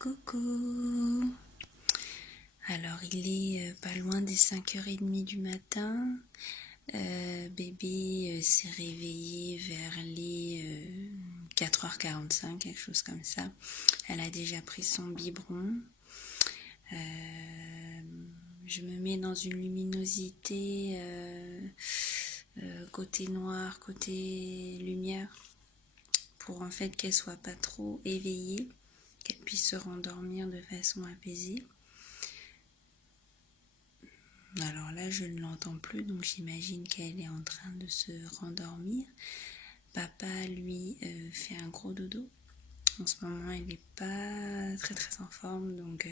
Coucou. Alors il est pas loin des 5h30 du matin. Bébé s'est réveillé vers les 4h45, quelque chose comme ça. Elle a déjà pris son biberon. Je me mets dans une luminosité côté noir, côté lumière, pour en fait qu'elle soit pas trop éveillée, qu'elle puisse se rendormir de façon apaisée. Alors là, je ne l'entends plus, donc j'imagine qu'elle est en train de se rendormir. Papa, lui, fait un gros dodo. En ce moment, il n'est pas très très en forme, donc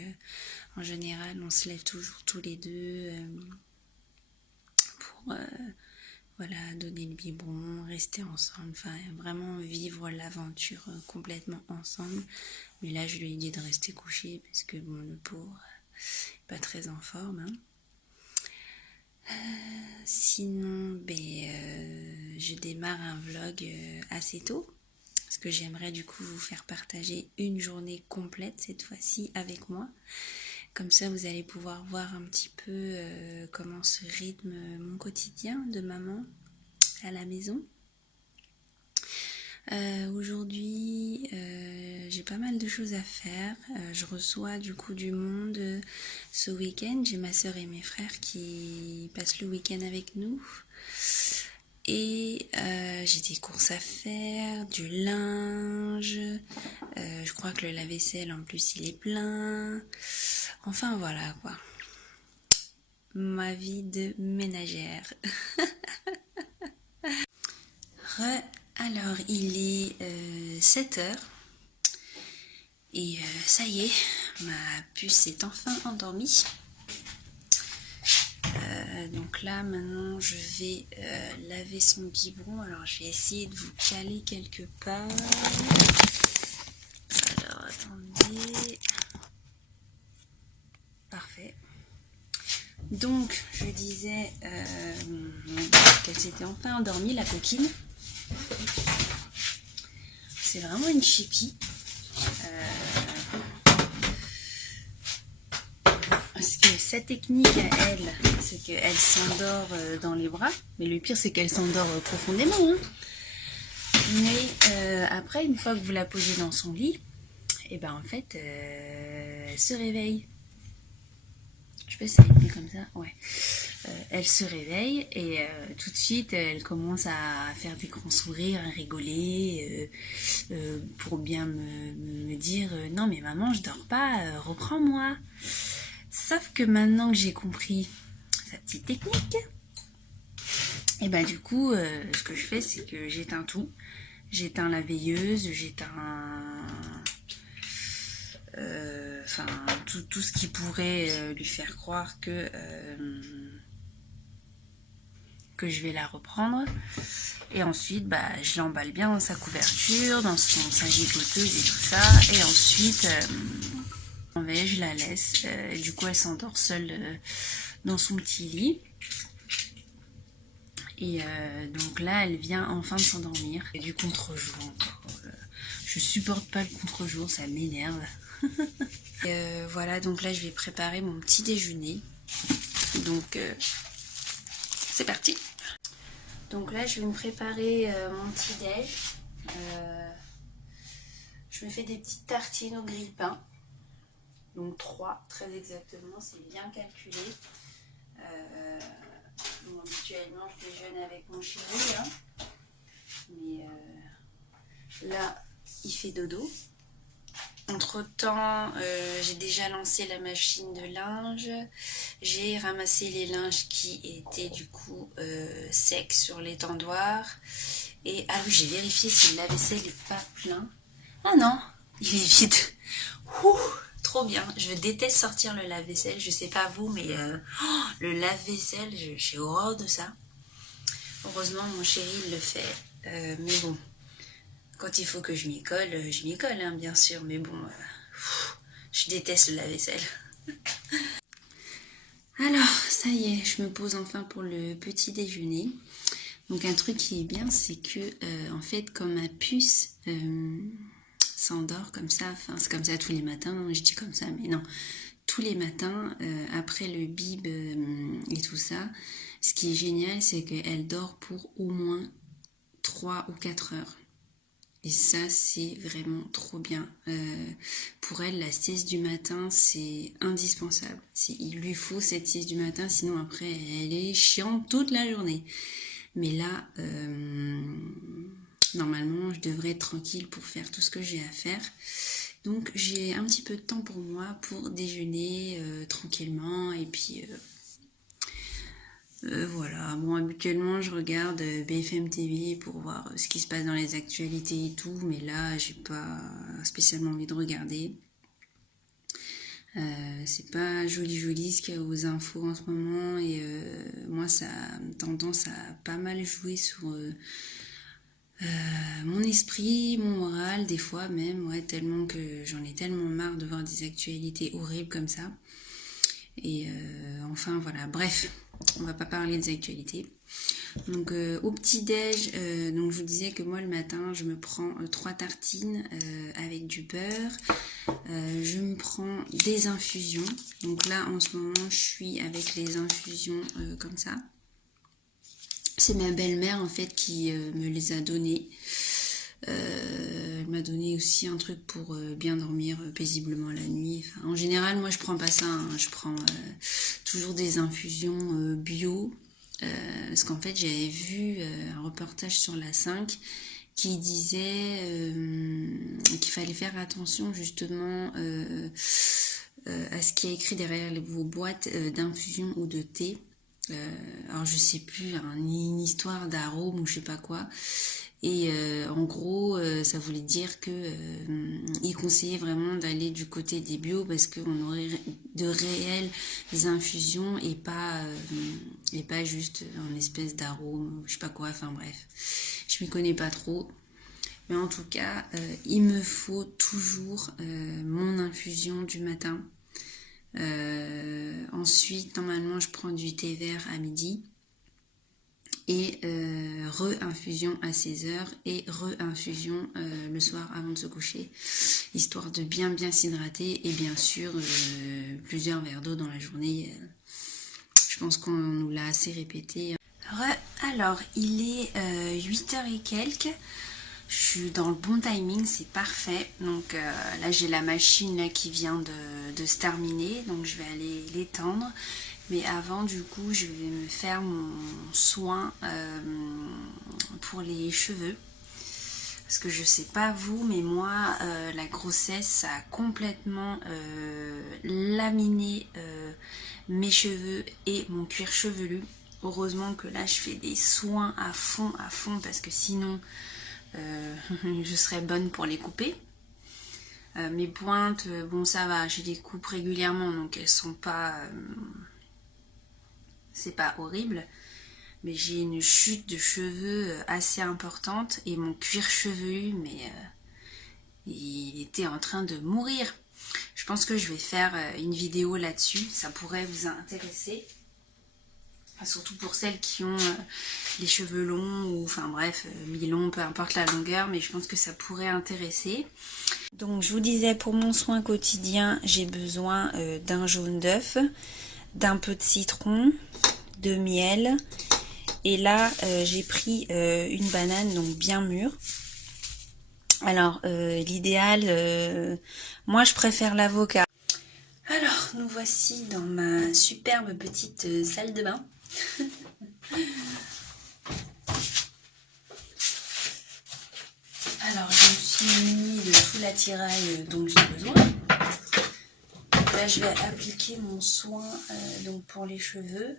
en général, on se lève toujours tous les deux pour voilà, donner le biberon, rester ensemble, enfin vraiment vivre l'aventure complètement ensemble. Mais là, je lui ai dit de rester couché parce que bon, le pauvre, pas très en forme. Sinon, je démarre un vlog assez tôt parce que j'aimerais du coup vous faire partager une journée complète cette fois-ci avec moi. Comme ça, vous allez pouvoir voir un petit peu comment se rythme mon quotidien de maman à la maison. Aujourd'hui, j'ai pas mal de choses à faire. Je reçois du coup du monde ce week-end. J'ai ma soeur et mes frères qui passent le week-end avec nous. Et j'ai des courses à faire, du linge. Je crois que le lave-vaisselle en plus il est plein. Enfin voilà quoi. Ma vie de ménagère. Alors, il est 7h et ça y est, ma puce est enfin endormie. Donc là, maintenant, je vais laver son biberon. Alors, je vais essayer de vous caler quelque part. Alors, attendez. Parfait. Donc, je disais qu'elle s'était enfin endormie, la coquine. C'est vraiment une chipie. Parce que sa technique à elle, c'est qu'elle s'endort dans les bras. Mais le pire, c'est qu'elle s'endort profondément. Hein. Mais après, une fois que vous la posez dans son lit, et ben en fait, elle se réveille. Je sais pas si ça va être mieux comme ça. Ouais. Elle se réveille et tout de suite, elle commence à faire des grands sourires, à rigoler, pour bien me dire non mais maman, je dors pas, reprends-moi. Sauf que maintenant que j'ai compris sa petite technique, et bah du coup, ce que je fais, c'est que j'éteins tout. J'éteins la veilleuse, j'éteins tout ce qui pourrait lui faire croire que je vais la reprendre. Et ensuite, je l'emballe bien dans sa couverture, dans sa gigoteuse et tout ça. Et ensuite, je la laisse. Du coup, elle s'endort seule dans son petit lit. Et donc là, elle vient enfin de s'endormir. Et du contre-jour encore. Je supporte pas le contre-jour, ça m'énerve. Voilà, donc là, je vais préparer mon petit déjeuner. Donc, c'est parti. Donc là, je vais me préparer mon petit déj. Je me fais des petites tartines au grille-pain. Donc 3, très exactement, c'est bien calculé. Bon, habituellement, je déjeune avec mon chéri. Hein. Mais là, il fait dodo. Entre-temps, j'ai déjà lancé la machine de linge. J'ai ramassé les linges qui étaient du coup secs sur l'étendoir. Et ah oui, j'ai vérifié si le lave-vaisselle n'est pas plein. Ah non, il est vide. Ouh, trop bien. Je déteste sortir le lave-vaisselle. Je sais pas vous, mais le lave-vaisselle, j'ai horreur de ça. Heureusement, mon chéri il le fait. Mais bon. Quand il faut que je m'y colle, hein, bien sûr, mais bon, je déteste le lave-vaisselle. Alors, ça y est, je me pose enfin pour le petit déjeuner. Donc un truc qui est bien, c'est que, en fait, comme ma puce s'endort comme ça, enfin c'est comme ça tous les matins, hein, je dis comme ça, mais non, tous les matins, après le bib et tout ça, ce qui est génial, c'est qu'elle dort pour au moins 3 ou 4 heures. Et ça, c'est vraiment trop bien. Pour elle, la sieste du matin, c'est indispensable. Il lui faut cette sieste du matin, sinon après, elle est chiante toute la journée. Mais là, normalement, je devrais être tranquille pour faire tout ce que j'ai à faire. Donc, j'ai un petit peu de temps pour moi, pour déjeuner tranquillement. Et puis, voilà. Bon, habituellement, je regarde BFM TV pour voir ce qui se passe dans les actualités et tout. Mais là, j'ai pas spécialement envie de regarder. C'est pas joli ce qu'il y a aux infos en ce moment. Et moi, ça a tendance à pas mal jouer sur... mon esprit, mon moral, des fois même, ouais, tellement que j'en ai tellement marre de voir des actualités horribles comme ça. Et enfin voilà, bref, on va pas parler des actualités. Donc au petit-déj, donc je vous disais que moi le matin, je me prends 3 tartines avec du beurre. Je me prends des infusions. Donc là en ce moment, je suis avec les infusions comme ça. C'est ma belle-mère en fait qui me les a données. Elle m'a donné aussi un truc pour bien dormir paisiblement la nuit. Enfin, en général, moi je prends pas ça, hein. Je prends toujours des infusions bio. Parce qu'en fait, j'avais vu un reportage sur la 5 qui disait qu'il fallait faire attention justement à ce qui est écrit derrière vos boîtes d'infusion ou de thé. Alors je sais plus, une histoire d'arôme ou je sais pas quoi. Et en gros, ça voulait dire que il conseillait vraiment d'aller du côté des bio parce qu'on aurait de réelles infusions et pas juste un espèce d'arôme, je sais pas quoi. Enfin bref, je m'y connais pas trop. Mais en tout cas, il me faut toujours mon infusion du matin. Ensuite, normalement, je prends du thé vert à midi et re-infusion à 16h et re-infusion le soir avant de se coucher, histoire de bien s'hydrater et bien sûr plusieurs verres d'eau dans la journée. Je pense qu'on nous l'a assez répété. Alors, il est 8h et quelques. Je suis dans le bon timing, c'est parfait. Donc là j'ai la machine là, qui vient de se terminer, donc je vais aller l'étendre. Mais avant du coup je vais me faire mon soin pour les cheveux. Parce que je sais pas vous, mais moi la grossesse ça a complètement laminé mes cheveux et mon cuir chevelu. Heureusement que là je fais des soins à fond parce que sinon... je serais bonne pour les couper. Mes pointes, bon ça va, je les coupe régulièrement donc elles sont pas... c'est pas horrible. Mais j'ai une chute de cheveux assez importante et mon cuir chevelu, mais il était en train de mourir. Je pense que je vais faire une vidéo là-dessus, ça pourrait vous intéresser. Surtout pour celles qui ont les cheveux longs ou enfin bref, mi-long, peu importe la longueur, mais je pense que ça pourrait intéresser. Donc je vous disais, pour mon soin quotidien, j'ai besoin d'un jaune d'œuf, d'un peu de citron, de miel. Et là, j'ai pris une banane donc bien mûre. Alors l'idéal, moi je préfère l'avocat. Alors nous voici dans ma superbe petite salle de bain. Alors je me suis munie de tout l'attirail dont j'ai besoin. Là je vais appliquer mon soin donc pour les cheveux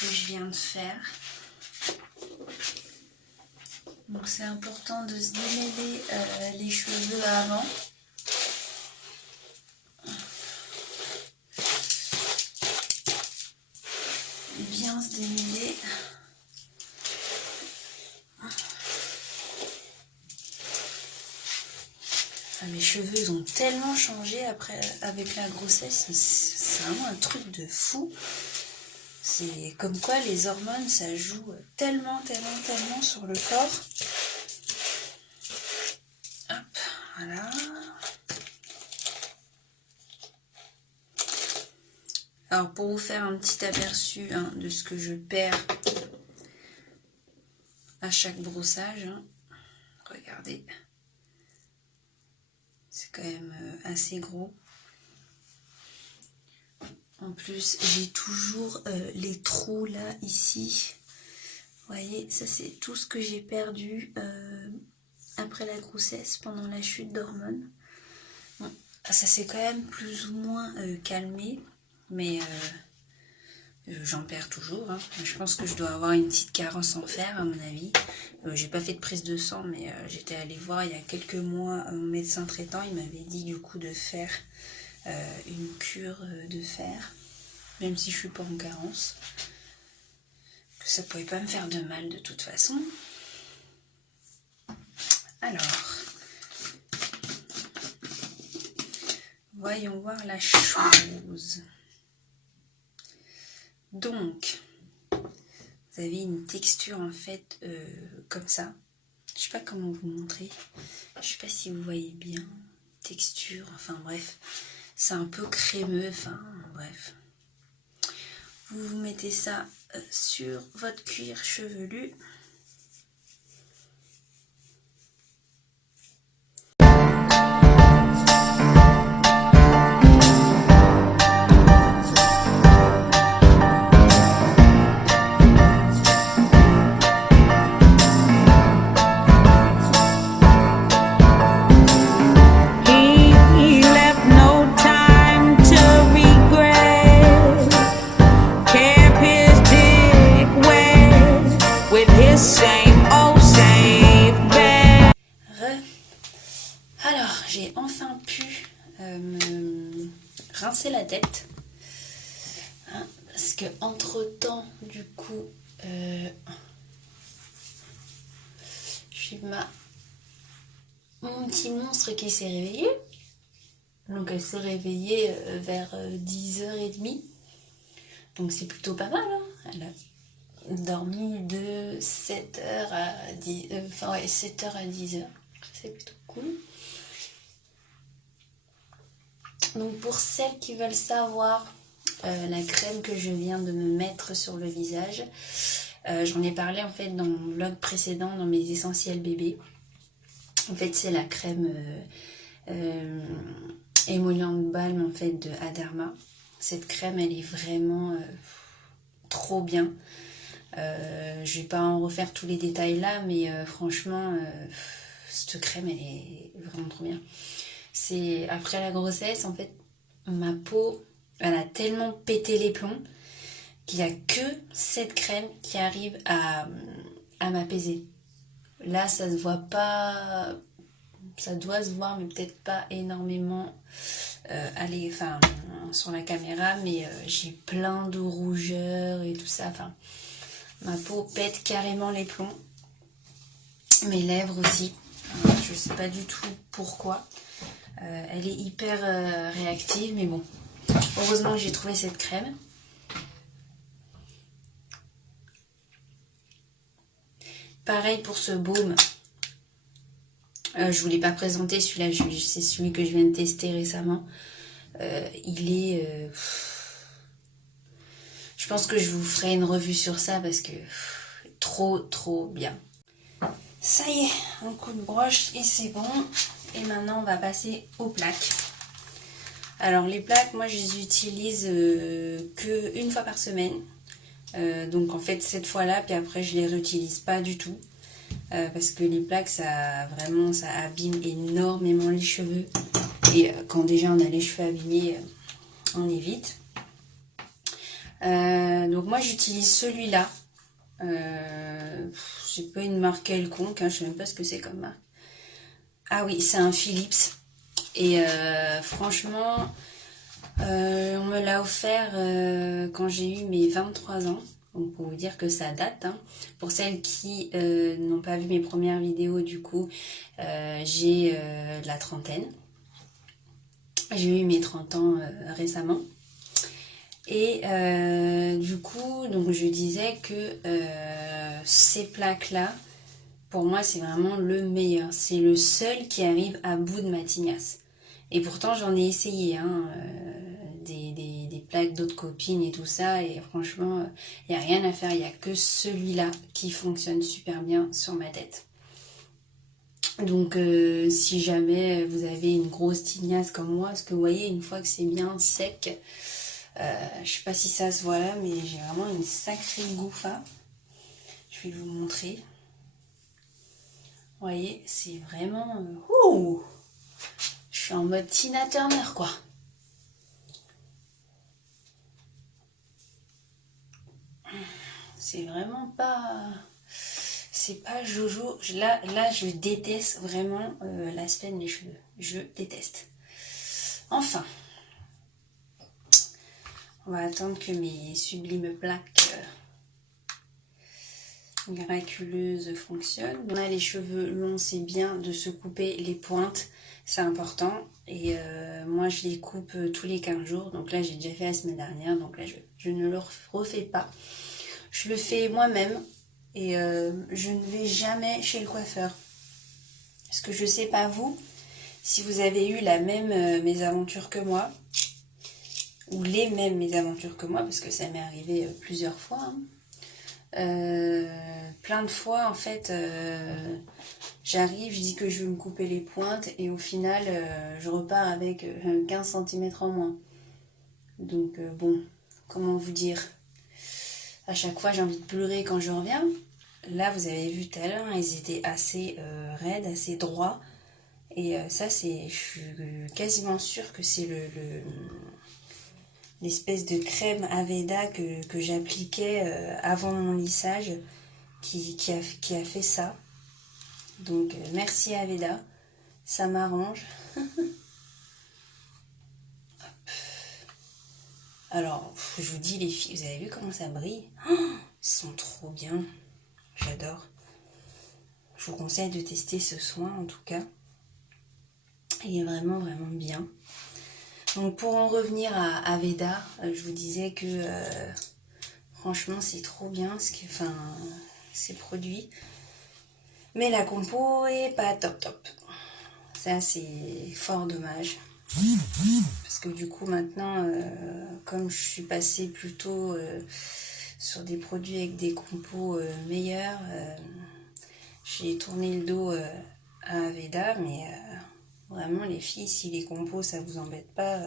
que je viens de faire. Donc c'est important de se démêler les cheveux avant. Bien se démêler. Mes cheveux ont tellement changé avec la grossesse, c'est vraiment un truc de fou. C'est comme quoi les hormones ça joue tellement sur le corps. Hop. Voilà. Alors pour vous faire un petit aperçu de ce que je perds à chaque brossage, regardez, c'est quand même assez gros. En plus j'ai toujours les trous là ici, vous voyez, ça c'est tout ce que j'ai perdu après la grossesse, pendant la chute d'hormones. Bon, ça s'est quand même plus ou moins calmé, mais j'en perds toujours. Je pense que je dois avoir une petite carence en fer à mon avis. J'ai pas fait de prise de sang, mais j'étais allée voir il y a quelques mois mon médecin traitant. Il m'avait dit du coup de faire une cure de fer, même si je suis pas en carence, que ça pouvait pas me faire de mal de toute façon. Alors, voyons voir la chose. Donc, vous avez une texture en fait comme ça. Je sais pas comment vous montrer. Je sais pas si vous voyez bien. Texture, enfin bref. C'est un peu crémeux, enfin bref. Vous mettez ça sur votre cuir chevelu. Alors, j'ai enfin pu me rincer la tête. Parce que entre temps, du coup, j'ai mon petit monstre qui s'est réveillé. Donc elle s'est réveillée vers 10h30. Donc c'est plutôt pas mal. Elle a dormi de 7h à 10 enfin ouais, 7h à 10h. C'est plutôt cool. Donc pour celles qui veulent savoir la crème que je viens de me mettre sur le visage, j'en ai parlé en fait dans mon vlog précédent, dans mes essentiels bébés. En fait c'est la crème émollient balm en fait de Aderma. Cette crème elle est vraiment trop bien. Je vais pas en refaire tous les détails là, mais franchement cette crème elle est vraiment trop bien. C'est après la grossesse en fait ma peau elle a tellement pété les plombs qu'il n'y a que cette crème qui arrive à m'apaiser. Là ça se voit pas, ça doit se voir mais peut-être pas énormément sur la caméra, mais j'ai plein de rougeurs et tout ça, enfin ma peau pète carrément les plombs, mes lèvres aussi, je sais pas du tout pourquoi, elle est hyper réactive, mais bon, heureusement que j'ai trouvé cette crème. Pareil pour ce baume, je vous l'ai pas présenté celui-là, c'est celui que je viens de tester récemment. Il est... je pense que je vous ferai une revue sur ça parce que trop bien. Ça y est, un coup de broche et c'est bon. Et maintenant on va passer aux plaques. Alors les plaques, moi je les utilise que une fois par semaine. Donc en fait cette fois-là, puis après je les réutilise pas du tout. Parce que les plaques ça abîme énormément les cheveux. Et quand déjà on a les cheveux abîmés, on évite. Donc moi j'utilise celui-là. C'est pas une marque quelconque, je sais même pas ce que c'est comme marque. Ah oui, c'est un Philips. Et franchement, on me l'a offert quand j'ai eu mes 23 ans. Donc pour vous dire que ça date. Pour celles qui n'ont pas vu mes premières vidéos, du coup, j'ai la trentaine. J'ai eu mes 30 ans récemment. Et du coup, donc je disais que ces plaques-là, pour moi, c'est vraiment le meilleur. C'est le seul qui arrive à bout de ma tignasse. Et pourtant, j'en ai essayé, hein, des plaques d'autres copines et tout ça. Et franchement, il n'y a rien à faire. Il n'y a que celui-là qui fonctionne super bien sur ma tête. Donc, si jamais vous avez une grosse tignasse comme moi, parce que vous voyez, une fois que c'est bien sec, je sais pas si ça se voit là, mais j'ai vraiment une sacrée gouffa. Je vais vous montrer. Vous voyez, c'est vraiment... ouh, je suis en mode Tina Turner, quoi. C'est vraiment pas... C'est pas Jojo. Là, je déteste vraiment l'aspect de mes cheveux. Je déteste. Enfin, on va attendre que mes sublimes plaques miraculeuses fonctionnent. On a les cheveux longs, c'est bien de se couper les pointes. C'est important. Et moi, je les coupe tous les 15 jours. Donc là, j'ai déjà fait la semaine dernière. Donc là, je ne le refais pas. Je le fais moi-même. Et je ne vais jamais chez le coiffeur. Parce que je sais pas vous, si vous avez eu la même mésaventure que moi, ou les mêmes mésaventures que moi, parce que ça m'est arrivé plusieurs fois. Hein. Plein de fois, en fait, j'arrive, je dis que je veux me couper les pointes, et au final, je repars avec 15 cm en moins. Donc, bon, comment vous dire? À chaque fois, j'ai envie de pleurer quand je reviens. Là, vous avez vu tout à l'heure, ils étaient assez raides, assez droits. Et ça, je suis quasiment sûre que c'est l'espèce de crème Aveda que j'appliquais avant mon lissage qui a fait ça. Donc, merci Aveda, ça m'arrange. Alors, je vous dis les filles, vous avez vu comment ça brille? Oh, ils sont trop bien, j'adore. Je vous conseille de tester ce soin en tout cas. Il est vraiment vraiment bien. Donc pour en revenir à Aveda, je vous disais que franchement c'est trop bien ces produits. Mais la compo est pas top top. Ça c'est fort dommage. Parce que du coup maintenant, comme je suis passée plutôt sur des produits avec des compos meilleurs, j'ai tourné le dos à Aveda, mais vraiment les filles, si les compos ça vous embête pas,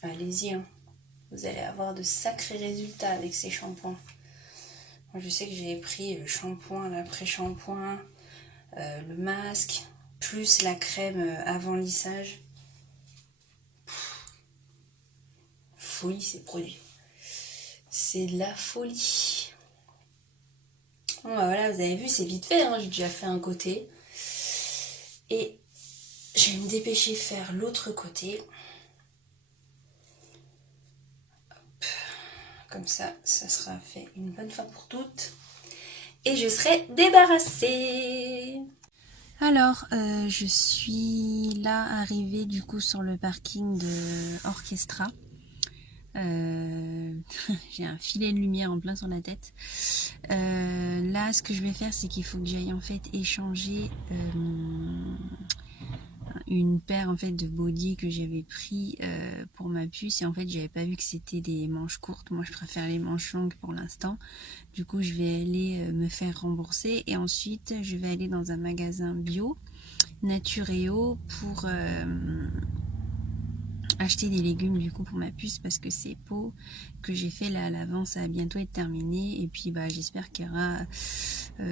allez-y. Hein. Vous allez avoir de sacrés résultats avec ces shampoings. Moi, je sais que j'ai pris le shampoing, l'après-shampoing, le masque, plus la crème avant lissage. Folie ces produits. C'est de la folie. Bon bah voilà, vous avez vu, c'est vite fait, hein, j'ai déjà fait un côté. Et je vais me dépêcher de faire l'autre côté. Hop. Comme ça sera fait une bonne fois pour toutes. Et je serai débarrassée. Alors, je suis là arrivée du coup sur le parking de Orchestra. J'ai un filet de lumière en plein sur la tête. Là, ce que je vais faire, c'est qu'il faut que j'aille en fait échanger une paire en fait de body que j'avais pris pour ma puce, et en fait j'avais pas vu que c'était des manches courtes. Moi je préfère les manches longues pour l'instant. Du coup je vais aller me faire rembourser, et ensuite je vais aller dans un magasin bio Naturéo pour acheter des légumes du coup pour ma puce, parce que ces pots que j'ai fait là à l'avant, ça va bientôt être terminé, et puis bah j'espère qu'il y aura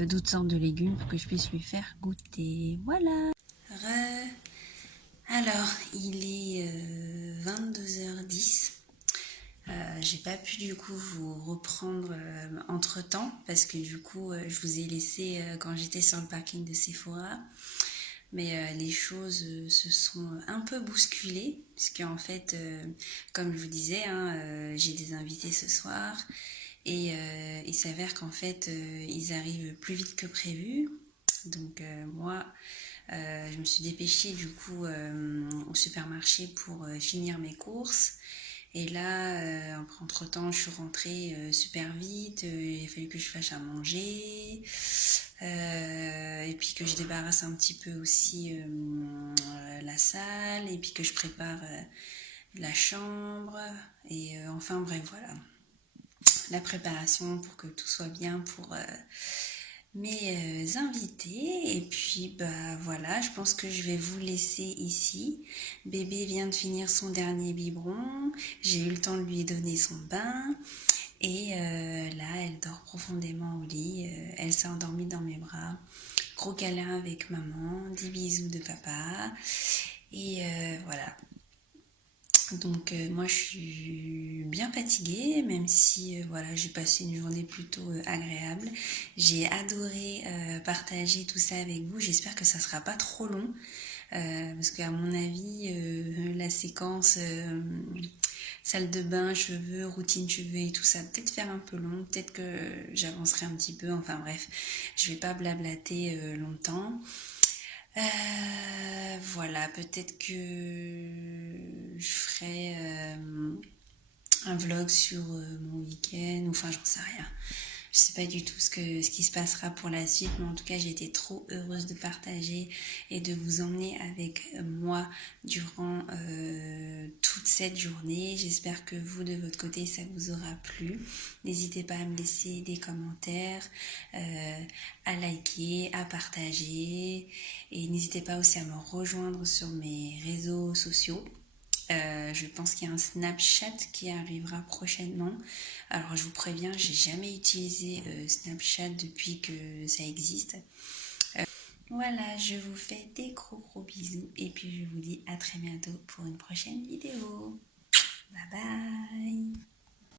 d'autres sortes de légumes pour que je puisse lui faire goûter. Voilà. Alors, il est 22h10. J'ai pas pu du coup vous reprendre entre temps, parce que du coup je vous ai laissé quand j'étais sur le parking de Sephora. Mais les choses se sont un peu bousculées, puisque en fait, comme je vous disais, hein, j'ai des invités ce soir, et il s'avère qu'en fait, ils arrivent plus vite que prévu. Donc moi, je me suis dépêchée du coup au supermarché pour finir mes courses. Et là, entre-temps, je suis rentrée super vite. Il a fallu que je fasse à manger. Et puis que je débarrasse un petit peu aussi la salle. Et puis que je prépare la chambre. Et enfin, bref, voilà. La préparation pour que tout soit bien pour mes invités. Et puis, bah voilà, je pense que je vais vous laisser ici. Bébé vient de finir son dernier biberon. J'ai eu le temps de lui donner son bain. Et là, elle dort profondément au lit. Elle s'est endormie dans mes bras. Gros câlin avec maman. 10 bisous de papa. Et voilà. Donc moi je suis bien fatiguée, même si voilà, j'ai passé une journée plutôt agréable. J'ai adoré partager tout ça avec vous. J'espère que ça sera pas trop long. Parce qu'à mon avis, la séquence salle de bain, cheveux, routine cheveux et tout ça, peut-être faire un peu long, peut-être que j'avancerai un petit peu, enfin bref, je vais pas blablater longtemps. Voilà, peut-être que je ferai un vlog sur mon week-end, enfin j'en sais rien. Je sais pas du tout ce qui se passera pour la suite, mais en tout cas j'ai été trop heureuse de partager et de vous emmener avec moi durant toute cette journée. J'espère que vous de votre côté ça vous aura plu. N'hésitez pas à me laisser des commentaires, à liker, à partager, et n'hésitez pas aussi à me rejoindre sur mes réseaux sociaux. Je pense qu'il y a un Snapchat qui arrivera prochainement. Alors je vous préviens, j'ai jamais utilisé Snapchat depuis que ça existe. Voilà, je vous fais des gros bisous et puis je vous dis à très bientôt pour une prochaine vidéo. Bye bye.